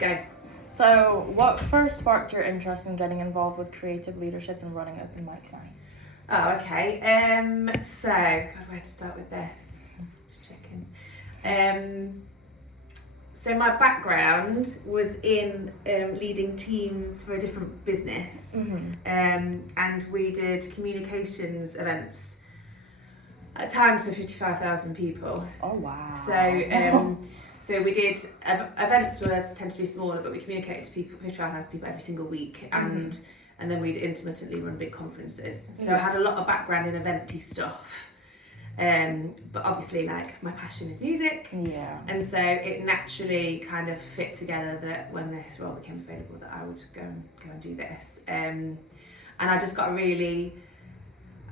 Right, go. So, what first sparked your interest in getting involved with creative leadership and running open mic nights? Oh, okay. So, God, where to start with this? Just checking. So my background was in leading teams for a different business, and we did communications events at times for 55,000 people. Oh wow! So we did events were tend to be smaller, but we communicated to people 55,000 people every single week, and then we'd intermittently run big conferences. So I had a lot of background in eventy stuff. But obviously, like, my passion is music, and so it naturally kind of fit together that when this role became available, that I would go and do this. And I just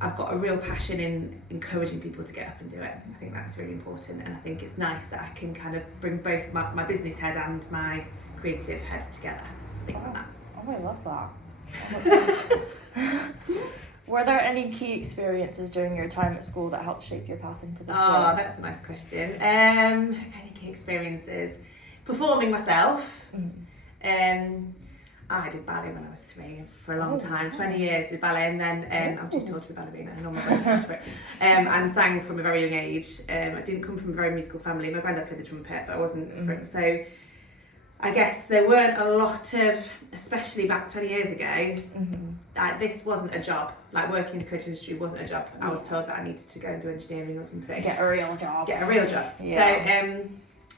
I've got a real passion in encouraging people to get up and do it. I think that's really important, and I think it's nice that I can kind of bring both my business head and my creative head together. Things like that. Oh, I love that. That's nice. Were there any key experiences during your time at school that helped shape your path into this role? Oh, that's a nice question. Any key experiences? Performing myself. I did ballet when I was 3 for a long time, 20 years did ballet, and then I'm too tall to be ballerina, and all my friends to it. And sang from a very young age. I didn't come from a very musical family. My granddad played the trumpet, but I wasn't. So I guess there weren't a lot of, especially back 20 years ago, like, this wasn't a job. Like, working in the creative industry wasn't a job. I was told that I needed to go and do engineering or something. Get a real job. So,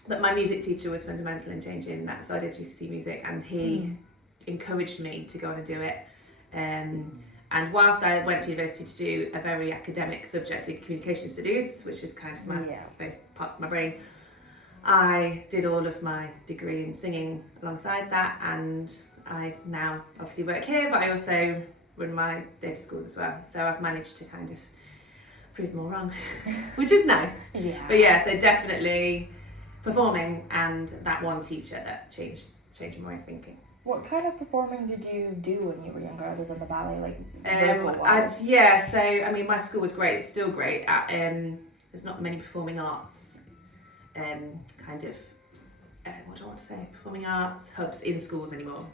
but my music teacher was fundamental in changing that. So I did GCSE music, and he encouraged me to go on and do it. And whilst I went to university to do a very academic subject in communication studies, which is kind of both parts of my brain, I did all of my degree in singing alongside that, and I now obviously work here, but I also run my theatre schools as well. So I've managed to kind of prove them all wrong, which is nice. But so definitely performing and that one teacher that changed my way of thinking. What kind of performing did you do when you were younger, other than the ballet, like So I mean, my school was great. It's still great. There's not many performing arts, what do I want to say? Performing arts hubs in schools anymore.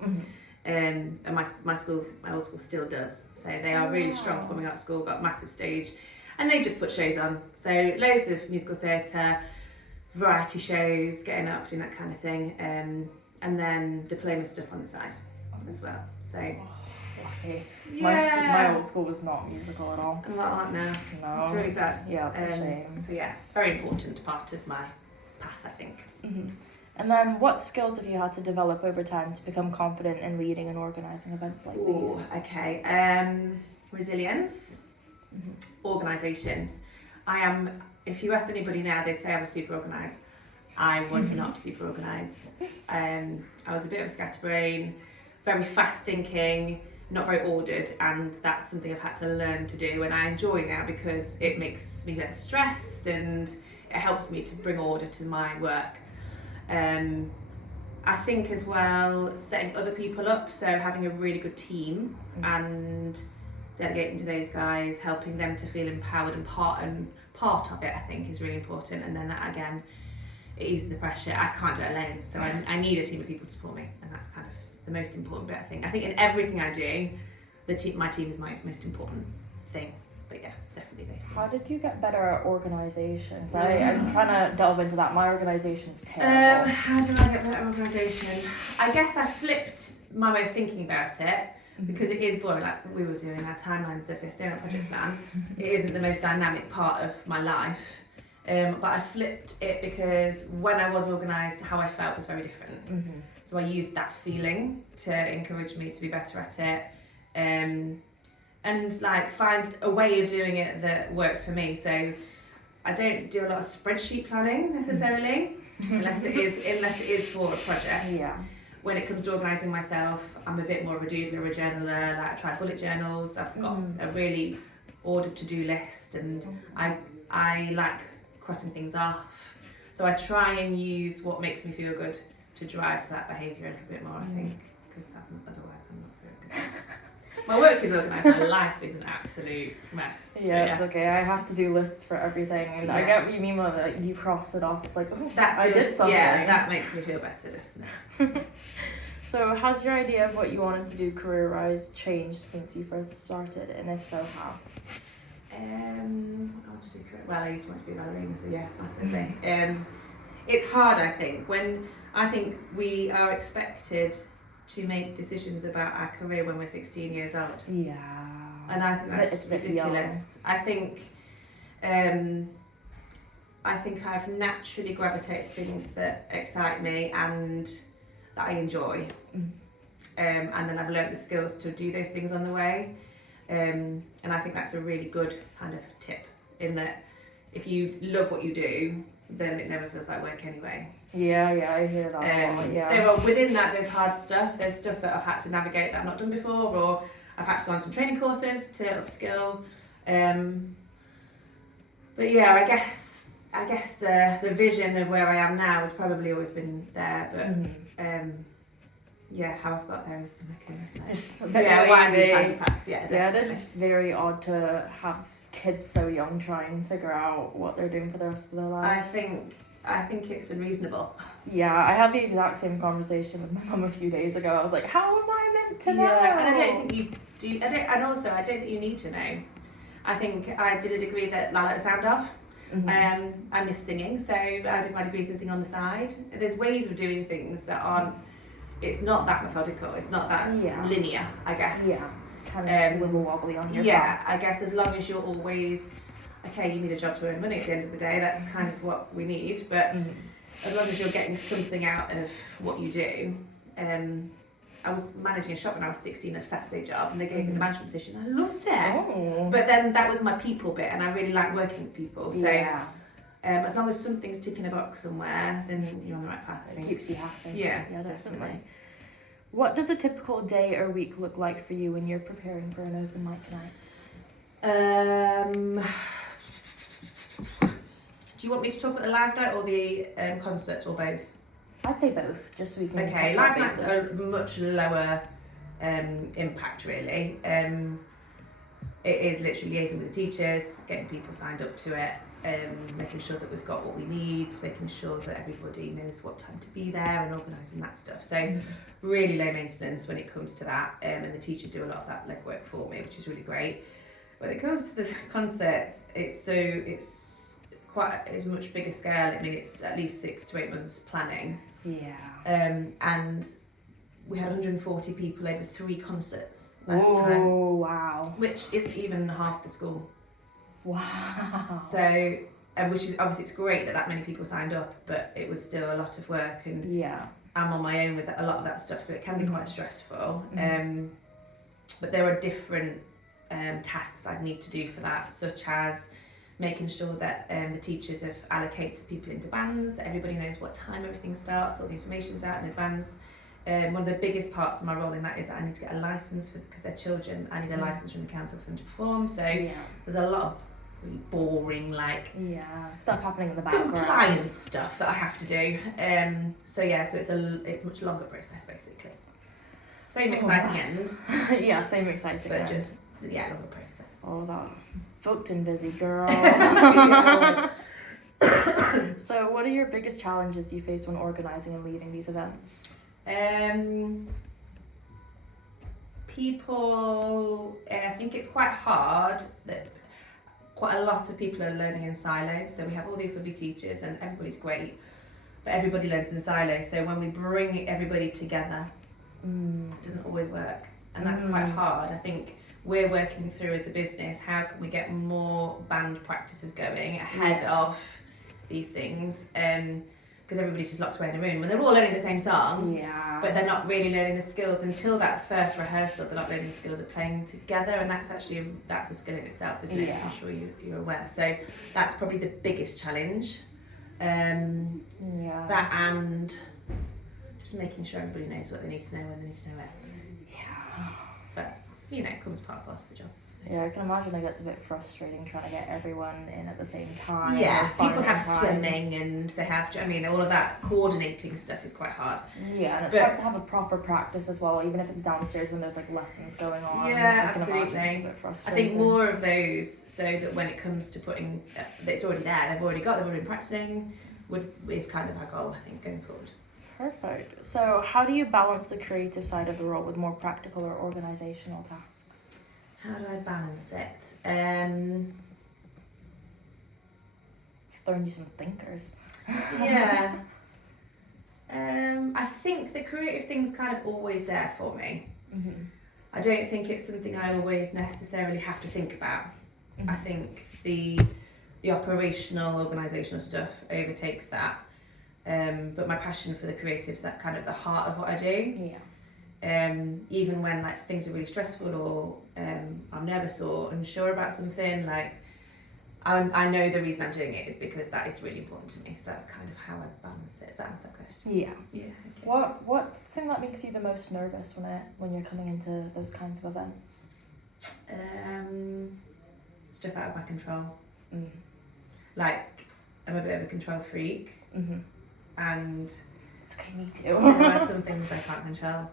And my school, my old school, still does. So they are really strong performing arts school. Got massive stage, and they just put shows on. So loads of musical theatre, variety shows, getting up, doing that kind of thing. And then diploma stuff on the side as well. So lucky. My old school was not musical at all. And that aren't now. No, it's really sad. Yeah, it's a shame. So very important part of my path, I think. And then, what skills have you had to develop over time to become confident in leading and organising events like these? Okay. Resilience, organisation. If you asked anybody now, they'd say I'm super organised. I was not super organised. I was a bit of a scatterbrain, very fast thinking, not very ordered, and that's something I've had to learn to do, and I enjoy now because it makes me less stressed and it helps me to bring order to my work. I think as well, setting other people up, so having a really good team and delegating to those guys, helping them to feel empowered and part of it, I think is really important. And then that again, it eases the pressure. I can't do it alone, so I need a team of people to support me, and that's kind of the most important bit, I think. I think in everything I do, my team is my most important thing. But yeah, definitely those things. How did you get better at organisation? I'm trying to delve into that. My organisation's terrible. How do I get better at organisation? I guess I flipped my way of thinking about it, because it is boring. Like we were doing our timeline stuff yesterday on a project plan. It isn't the most dynamic part of my life. But I flipped it because when I was organised, how I felt was very different. So I used that feeling to encourage me to be better at it, and like find a way of doing it that worked for me. So I don't do a lot of spreadsheet planning necessarily, unless it is for a project. When it comes to organising myself, I'm a bit more of a doodler, a journaler. Like I try bullet journals. I've got a really ordered to-do list, and I like crossing things off. So I try and use what makes me feel good to drive that behaviour a little bit more, I think, because otherwise I'm not very good. My work is organised, my life is an absolute mess. Yeah, it's okay. I have to do lists for everything, and I get what you mean when like, you cross it off. It's like, oh, I did something. Yeah, that makes me feel better, definitely. So, has your idea of what you wanted to do career-wise changed since you first started, and if so, how? I want to do career. Well, I used to want to be a ballerina, so yes, massively. It's hard, I think, when I think we are expected to make decisions about our career when we're 16 years old. Yeah. And I think that's ridiculous. I think I've naturally gravitated to things that excite me and that I enjoy. And then I've learnt the skills to do those things on the way. And I think that's a really good kind of tip, in that if you love what you do, then it never feels like work anyway. Yeah, I hear that a lot, yeah. There are, within that, there's hard stuff. There's stuff that I've had to navigate that I've not done before, or I've had to go on some training courses to upskill. But yeah, I guess the vision of where I am now has probably always been there, but yeah, how I've got there has been yeah, it is very odd to have kids so young try and figure out what they're doing for the rest of their lives. I think it's unreasonable. Yeah, I had the exact same conversation with my mum a few days ago. I was like, how am I meant to know? And I don't think you do, and also I don't think you need to know. I think I did a degree that I like the sound of. I miss singing, so I did my degrees in singing on the side. There's ways of doing things that aren't, it's not that methodical, it's not that linear, I guess. Yeah, kind of wibble wobbly on your path. I guess as long as you're always, okay, you need a job to earn money at the end of the day, that's kind of what we need, but as long as you're getting something out of what you do. I was managing a shop when I was 16, a Saturday job, and they gave me the management position. I loved it. But then that was my people bit, and I really like working with people. So as long as something's ticking a box somewhere, then you're on the right path, I think. It keeps you happy. Yeah, definitely. What does a typical day or week look like for you when you're preparing for an open mic night? Do you want me to talk about the live night or the concerts, or both? I'd say both, just so we can. Okay, live nights are much lower impact, really. It is literally liaising with the teachers, getting people signed up to it, making sure that we've got what we need, making sure that everybody knows what time to be there, and organising that stuff. So really low maintenance when it comes to that, and the teachers do a lot of that legwork for me, which is really great. When it comes to the concerts, it's a much bigger scale. I mean, it's at least 6 to 8 months planning. Yeah. And we had 140 people over 3 concerts last time. Oh, wow. Which isn't even half the school. Wow. So, which is obviously, it's great that many people signed up, but it was still a lot of work, and I'm on my own with a lot of that stuff, so it can be quite stressful. But there are different tasks I'd need to do for that, such as making sure that the teachers have allocated people into bands, that everybody knows what time everything starts, all the information's out in advance. One of the biggest parts of my role in that is that I need to get a licence, because they're children. I need a licence from the council for them to perform. So there's a lot of really boring, stuff happening in the background. Compliance stuff that I have to do. So it's a much longer process, basically. Same exciting end. Yeah, same exciting but end. Just longer process. Oh, that booked and busy, girl. So, what are your biggest challenges you face when organising and leading these events? People, I think it's quite hard that quite a lot of people are learning in silos. So we have all these lovely teachers and everybody's great, but everybody learns in silos. So when we bring everybody together, it doesn't always work, and that's quite hard. I think we're working through as a business, how can we get more band practices going ahead of these things, because everybody's just locked away in a room and they're all learning the same song, but they're not really learning the skills until that first rehearsal. They're not learning the skills of playing together, and that's a skill in itself, isn't it? I'm sure you're aware. So that's probably the biggest challenge. That, and just making sure everybody knows what they need to know when they need to know it. But it comes part and parcel of the job. So. Yeah, I can imagine it gets a bit frustrating trying to get everyone in at the same time. Yeah, or people have firing swimming times. and they have, I mean, all of that coordinating stuff is quite hard. Yeah, and it's But- hard to have a proper practice as well, even if it's downstairs when there's like lessons going on. Yeah, I can imagine it's a absolutely. bit I frustrating. think more of those, so that when it comes to putting, it's already there, they've already been practicing, is kind of our goal, I think, going forward. Perfect. So, how do you balance the creative side of the role with more practical or organisational tasks? How do I balance it? Throwing you some thinkers. Yeah. I think the creative thing's kind of always there for me. Mm-hmm. I don't think it's something I always necessarily have to think about. Mm-hmm. I think the operational, organisational stuff overtakes that. But my passion for the creative's at kind of the heart of what I do. Yeah. Even when like things are really stressful or I'm nervous or unsure about something, like I know the reason I'm doing it is because that is really important to me. So that's kind of how I balance it. Does that answer that question? Yeah. Yeah. Okay. What's the thing that makes you the most nervous when you're coming into those kinds of events? Stuff out of my control. Mm. Like I'm a bit of a control freak, Mm-hmm. and It's okay, me too. there are some things I can't control.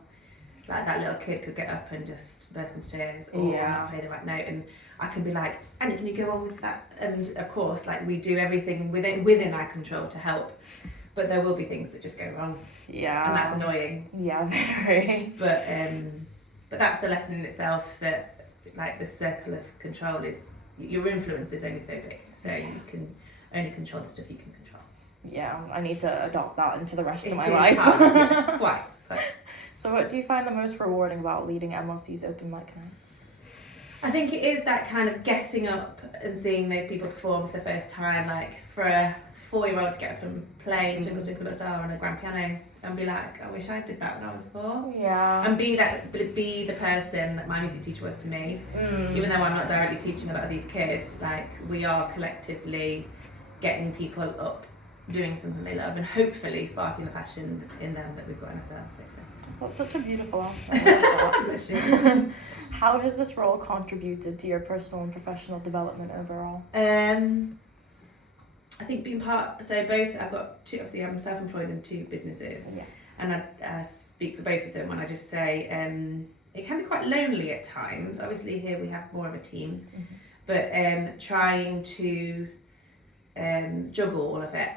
Like that little kid could get up and just burst into tears or not play the right note, and I could be like, Annie, can you go on with that? And of course, like we do everything within our control to help, but there will be things that just go wrong, Yeah. and that's annoying. Yeah, very. But that's a lesson in itself, that like the circle of control is, your influence is only so big, so you can only control the stuff you can control. Yeah, I need to adopt that into the rest of It my is life. hard, yes, quite. So what do you find the most rewarding about leading MLC's open mic nights? I think it is that kind of getting up and seeing those people perform for the first time, like for a 4-year-old to get up and play Twinkle Twinkle Little Star on a grand piano and be like, I wish I did that when I was 4. Yeah. And be the person that my music teacher was to me. Even though I'm not directly teaching a lot of these kids, like we are collectively getting people up doing something they love and hopefully sparking the passion in them that we've got in ourselves. That's such a beautiful answer. I love Bless that. you. How has this role contributed to your personal and professional development overall? I think being so both, I've got 2, obviously I'm self-employed in 2 businesses, Yeah. and I speak for both of them when I just say it can be quite lonely at times. Obviously here we have more of a team, but trying to juggle all of it.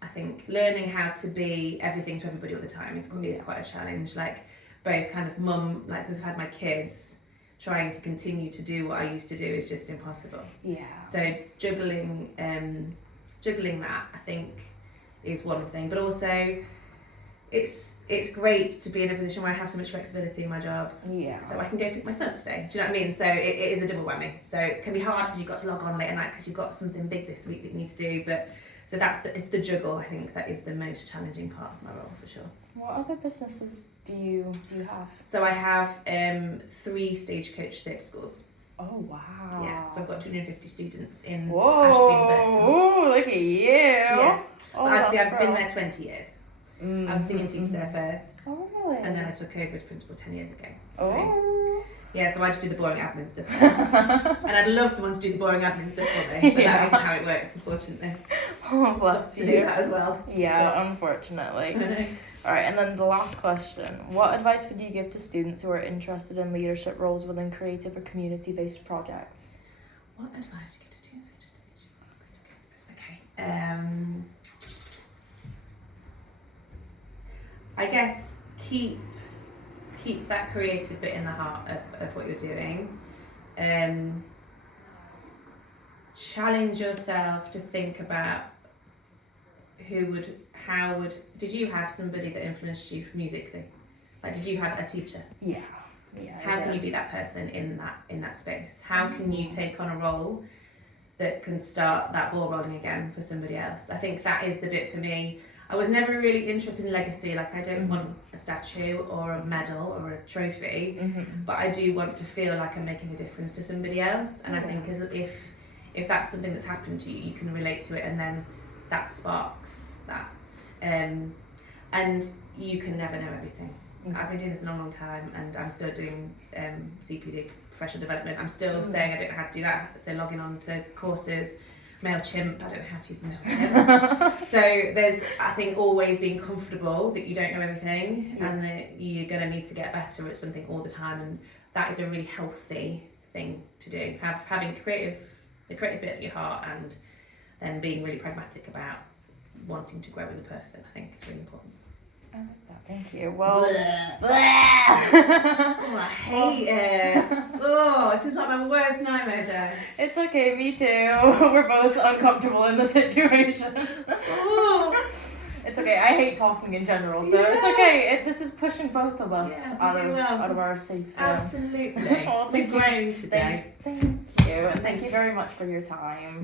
I think learning how to be everything to everybody all the time is quite a challenge. Like both kind of mum, like since I've had my kids, trying to continue to do what I used to do is just impossible. Yeah. So juggling that, I think, is one thing. But also, it's great to be in a position where I have so much flexibility in my job. Yeah. So I can go pick my son today. Do you know what I mean? So it is a double whammy. So it can be hard because you've got to log on late at night because you've got something big this week that you need to do. But so it's the juggle, I think, that is the most challenging part of my role for sure. What other businesses do you have? So I have 3 Stagecoach theatre schools. Oh wow. Yeah. So I've got 250 students in Whoa! Ashby and Burton. Ooh, look at you. Yeah. Oh, But obviously that's I've been bro. there 20 years. I was a singing teacher there first, Oh really? and then I took over as principal 10 years ago. Oh. Yeah, so I just do the boring admin stuff. And I'd love someone to do the boring admin stuff for me, but that isn't how it works, unfortunately. Oh bless To you. do that as well. Yeah, unfortunately. All right, and then the last question. What advice would you give to students who are interested in leadership roles within creative or community-based projects? What advice would you give to students interested in Okay. I guess keep that creative bit in the heart of what you're doing. Challenge yourself to think about did you have somebody that influenced you musically? Like, did you have a teacher? Yeah. How can you be that person in that space? How can you take on a role that can start that ball rolling again for somebody else? I think that is the bit for me. I was never really interested in legacy. Like, I don't want a statue or a medal or a trophy, but I do want to feel like I'm making a difference to somebody else. And I think if that's something that's happened to you, you can relate to it, and then that sparks that. And you can never know everything. I've been doing this a long time, and I'm still doing CPD professional development. I'm still saying I don't know how to do that, so logging on to courses. MailChimp, I don't know how to use MailChimp. So there's, I think, always being comfortable that you don't know everything and that you're going to need to get better at something all the time, and that is a really healthy thing to do. Having the creative bit at your heart, and then being really pragmatic about wanting to grow as a person, I think is really important. I like that, thank you. Well, Oh, I hate it. Oh, this is like my worst nightmare, Jess. it's okay, me too. We're both uncomfortable in the situation. Oh. It's okay, I hate talking in general, so it's okay. This is pushing both of us out of our safe zone. Absolutely. Well, We've grown today. Thank you, and thank you very much for your time.